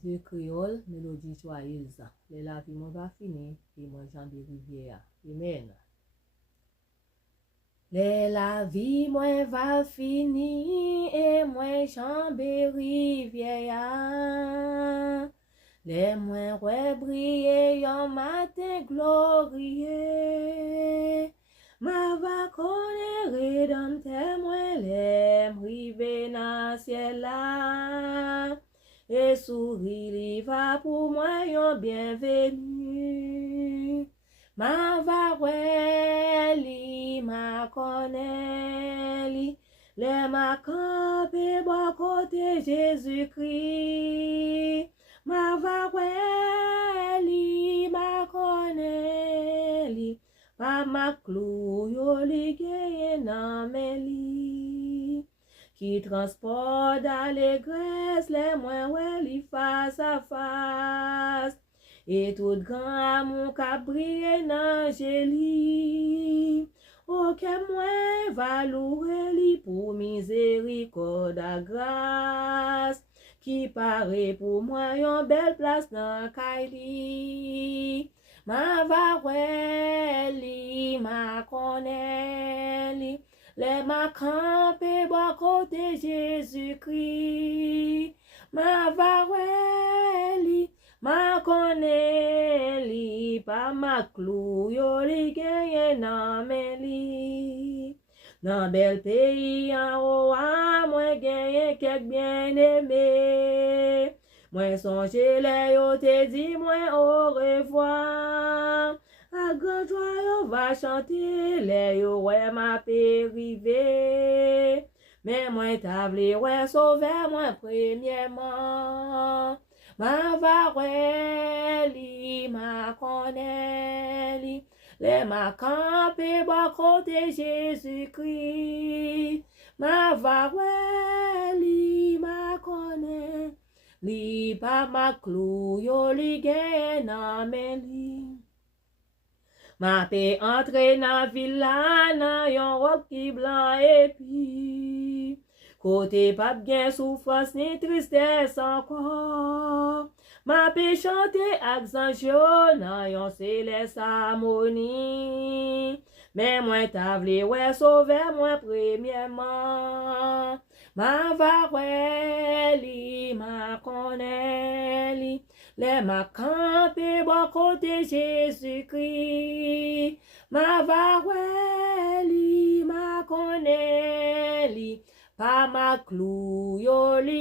De créole, mélodie joyeuse. Les la vie, mon va finir, et moi, Jean de Rivière. Amen. Les la vie, moi, va finir, et moi, Jean de Rivière. Les moins ouais briller, yon matin glorieux. Ma va connaître dans témoin, les rive dans ciel là. Et souris va pour moi yon bienvenu. Ma va li ma connaît li. Les ma campé bon côté Jésus-Christ. Ma va li ma connaît li. Pa ma clou yo li geye nan men li. Qui transporte d'allégresse les moins li face à face. Et tout grand amour qu'a brillé nan jeli. Aucun moins va louer li pour miséricorde à grâce. Qui paraît pour moi yon belle place dans Kaili. Ma va li ma connaît li. Les ma campé bon côté Jésus-Christ. Ma va li ma connaît li. Pa ma clou yo li genye nan men li. Dans bel pays en haut à moi genye kek bien aimé. Moi songe les yo te dit moi au revoir. A grand joie yo va chanter les yo ouais ma périvé. Mais moi table ouais sauver moi premièrement. Ma va li ma connaît li. Les ma campé bon côté Jésus-Christ. Ma va li ma connaît li. Pa ma clou yo li gen nan men li. Ma pe entre nan villa nan yon roc qui blanc et puis. Côté pas bien souffrance ni tristesse encore. Ma pe chante ak zanjo nan yon céleste harmonie. Mais moi ta vle ouais sauver moi premièrement. Ma va li ma connaît li. Les ma campé bon côté Jésus-Christ. Ma va li ma connaît li. Pa ma clou yo li.